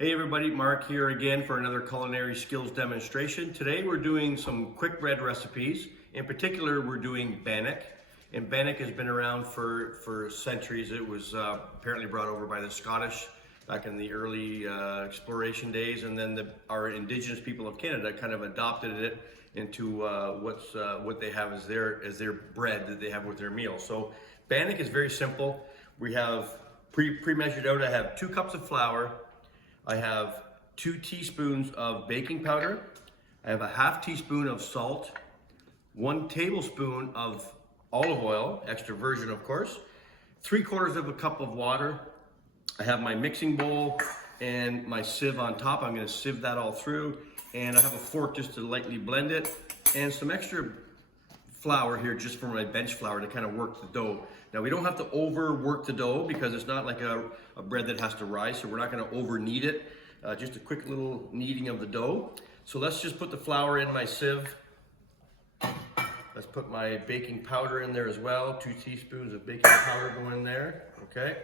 Hey everybody, Mark here again for another culinary skills demonstration. Today we're doing some quick bread recipes. In particular, we're doing Bannock. And Bannock has been around for centuries. It was apparently brought over by the Scottish back in the early exploration days, and then our indigenous people of Canada kind of adopted it into what they have as their bread that they have with their meal. So Bannock is very simple. We have pre-measured out. I have 2 cups of flour. I have 2 teaspoons of baking powder. I have a half teaspoon of salt, 1 tablespoon of olive oil, extra virgin of course, 3/4 of a cup of water. I have my mixing bowl and my sieve on top. I'm gonna sieve that all through, and I have a fork just to lightly blend it, and some extra flour here just for my bench flour to kind of work the dough. Now we don't have to overwork the dough because it's not like a bread that has to rise, so we're not going to over knead it. Just a quick little kneading of the dough. So let's just put the flour in my sieve. Let's put my baking powder in there as well. 2 teaspoons of baking powder go in there, okay.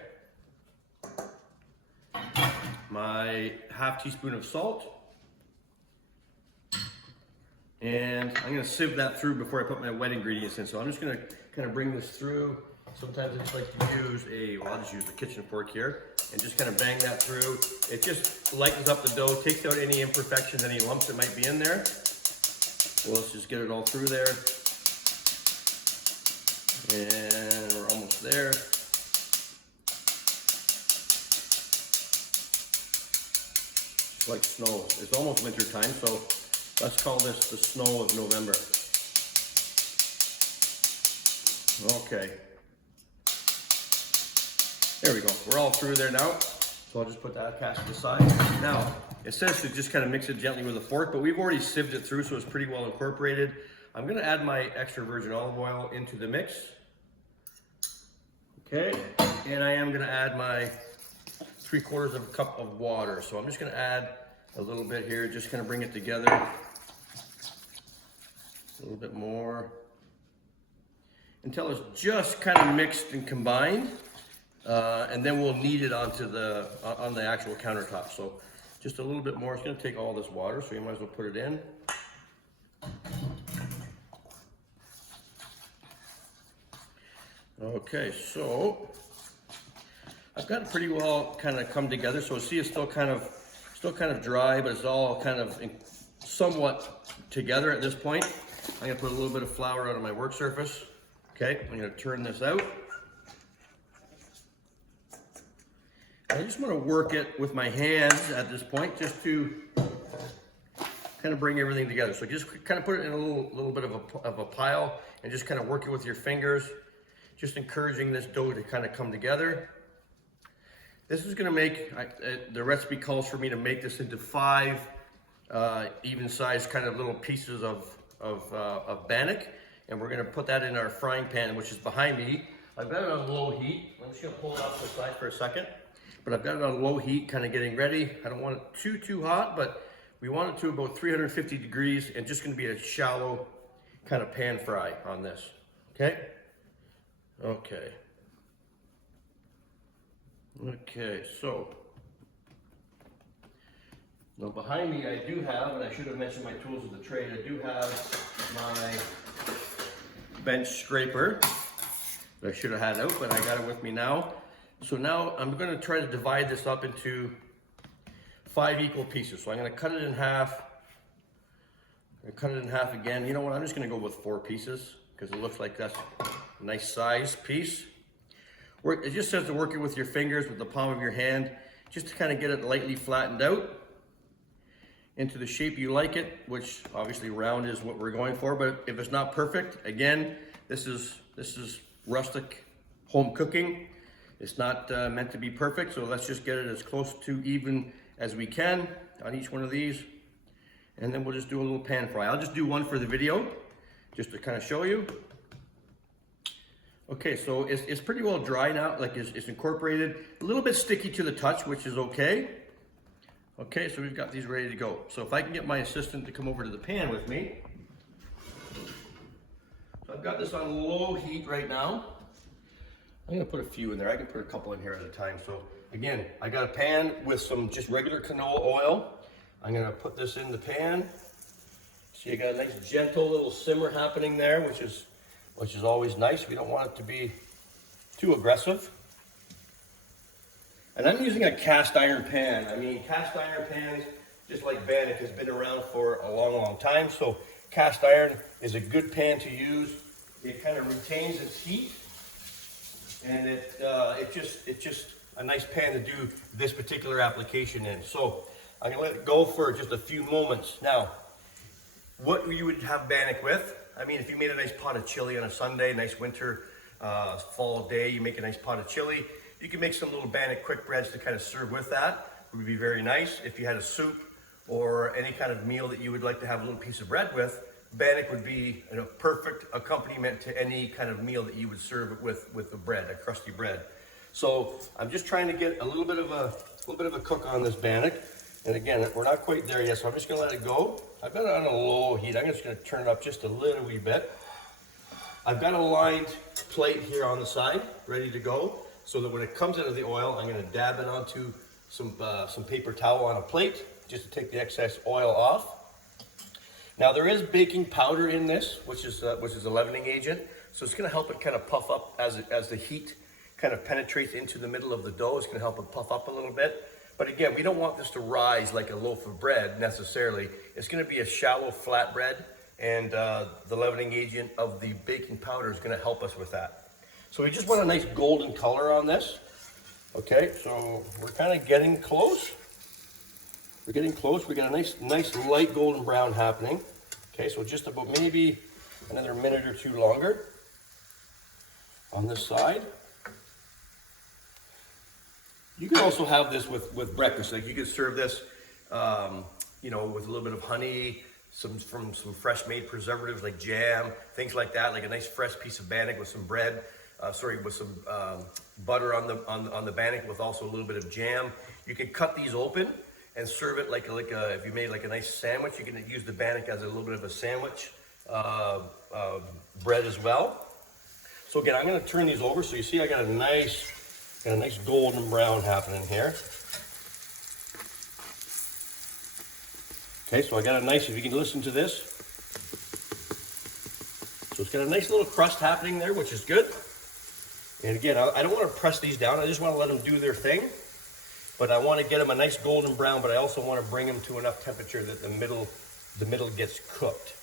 My half teaspoon of salt. And I'm going to sieve that through before I put my wet ingredients in. So I'm just going to kind of bring this through. Sometimes I just like to use I'll just use the kitchen fork here and just kind of bang that through. It just lightens up the dough, takes out any imperfections, any lumps that might be in there. So let's just get it all through there. And we're almost there. It's like snow. It's almost winter time, so let's call this the snow of November. Okay. There we go. We're all through there now. So I'll just put that cast aside. Now, it says to just kind of mix it gently with a fork, but we've already sieved it through, so it's pretty well incorporated. I'm going to add my extra virgin olive oil into the mix. Okay. And I am going to add my 3/4 of a cup of water. So I'm just going to add a little bit here, just kind of bring it together. A little bit more. Until it's just kind of mixed and combined. And then we'll knead it onto on the actual countertop. So just a little bit more. It's going to take all this water, so you might as well put it in. Okay, so I've got it pretty well kind of come together. So see, it's still kind of dry, but it's all kind of somewhat together at this point. I'm going to put a little bit of flour out on my work surface. Okay, I'm going to turn this out. I just want to work it with my hands at this point, just to kind of bring everything together. So just kind of put it in a little bit of a pile and just kind of work it with your fingers, just encouraging this dough to kind of come together. This is going to make, the recipe calls for me to make this into 5 even-sized kind of little pieces of Bannock, and we're going to put that in our frying pan, which is behind me. I've got it on low heat. I'm just going to pull it off to the side for a second. But I've got it on low heat, kind of getting ready. I don't want it too hot, but we want it to about 350 degrees, and just going to be a shallow kind of pan fry on this. Okay? Okay. Okay, so now behind me I do have, and I should have mentioned my tools of the trade, I do have my bench scraper that I should have had out, but I got it with me now. So now I'm going to try to divide this up into 5 equal pieces. So I'm going to cut it in half. I'm going to cut it in half again. You know what? I'm just going to go with 4 pieces because it looks like that's a nice size piece. It just says to work it with your fingers, with the palm of your hand, just to kind of get it lightly flattened out into the shape you like it, which obviously round is what we're going for. But if it's not perfect, again, this is rustic home cooking. It's not meant to be perfect, so let's just get it as close to even as we can on each one of these. And then we'll just do a little pan fry. I'll just do one for the video, just to kind of show you. Okay, so it's pretty well dry now, like it's incorporated. A little bit sticky to the touch, which is okay. Okay, so we've got these ready to go. So if I can get my assistant to come over to the pan with me. So I've got this on low heat right now. I'm gonna put a few in there. I can put a couple in here at a time. So Again, I got a pan with some just regular canola oil. I'm gonna put this in the pan. So you got a nice gentle little simmer happening there, which is always nice. We don't want it to be too aggressive. And I'm using a cast iron pan. I mean, cast iron pans, just like Bannock, has been around for a long, long time. So cast iron is a good pan to use. It kind of retains its heat, and it's just a nice pan to do this particular application in. So I'm gonna let it go for just a few moments. Now, what you would have Bannock with, I mean, if you made a nice pot of chili on a Sunday, nice winter, fall day, you make a nice pot of chili, you can make some little Bannock quick breads to kind of serve with that. It would be very nice. If you had a soup or any kind of meal that you would like to have a little piece of bread with, Bannock would be a perfect accompaniment to any kind of meal that you would serve with a bread, a crusty bread. So I'm just trying to get a little bit of a cook on this Bannock. And again, we're not quite there yet, so I'm just gonna let it go. I've got it on a low heat. I'm just gonna turn it up just a little wee bit. I've got a lined plate here on the side, ready to go, so that when it comes out of the oil, I'm gonna dab it onto some paper towel on a plate, just to take the excess oil off. Now there is baking powder in this, which is a leavening agent, so it's gonna help it kind of puff up as the heat kind of penetrates into the middle of the dough. It's gonna help it puff up a little bit. But again, we don't want this to rise like a loaf of bread necessarily. It's gonna be a shallow flat bread, and the leavening agent of the baking powder is gonna help us with that. So we just want a nice golden color on this. Okay, so we're kind of getting close. We're getting close. We got a nice light golden brown happening. Okay, so just about maybe another minute or two longer on this side. You can also have this with breakfast. Like you could serve this, you know, with a little bit of honey, some fresh made preservatives like jam, things like that. Like a nice fresh piece of Bannock with some bread, with some butter on the Bannock with also a little bit of jam. You can cut these open and serve it like if you made like a nice sandwich. You can use the Bannock as a little bit of a sandwich bread as well. So again, I'm going to turn these over. So you see, I got a nice golden brown happening here. Okay, so I got a nice, if you can listen to this. So it's got a nice little crust happening there, which is good. And again, I don't want to press these down. I just want to let them do their thing. But I want to get them a nice golden brown, but I also want to bring them to enough temperature that the middle gets cooked.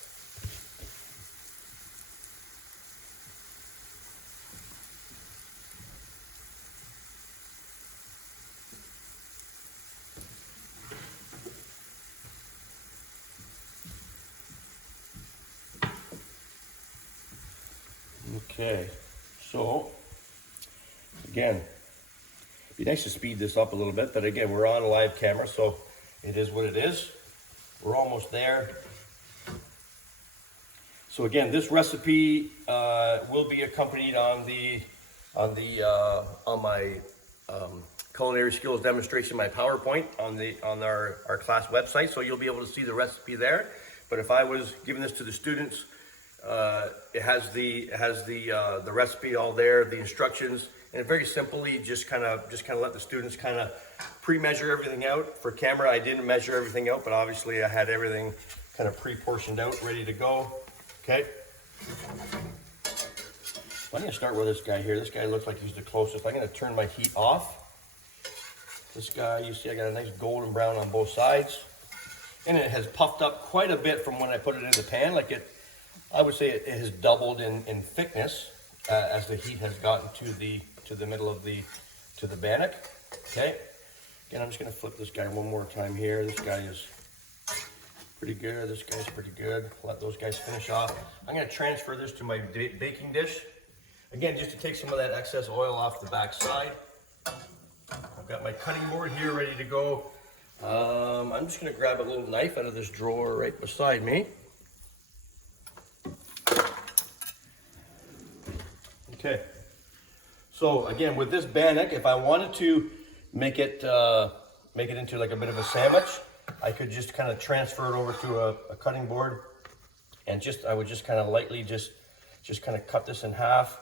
Okay, so again, it'd be nice to speed this up a little bit, but again, we're on a live camera, so it is what it is. We're almost there. So again, this recipe will be accompanied on my culinary skills demonstration, my PowerPoint on our class website, so you'll be able to see the recipe there. But if I was giving this to the students, it has the recipe all there, the instructions, and very simply just kind of let the students kind of pre-measure everything out. For camera, I didn't measure everything out, but obviously I had everything kind of pre-portioned out, ready to go. Okay. I'm going to start with this guy here. This guy looks like he's the closest. I'm going to turn my heat off. This guy, you see, I got a nice golden brown on both sides, and it has puffed up quite a bit from when I put it in the pan. I would say it has doubled in thickness as the heat has gotten to the middle of the Bannock. Okay. Again, I'm just going to flip this guy one more time here. This guy is pretty good. This guy's pretty good. Let those guys finish off. I'm going to transfer this to my baking dish. Again, just to take some of that excess oil off the back side. I've got my cutting board here ready to go. I'm just going to grab a little knife out of this drawer right beside me. Okay, so again, with this Bannock, if I wanted to make it into like a bit of a sandwich, I could just kind of transfer it over to a cutting board, and I would just kind of lightly just kind of cut this in half.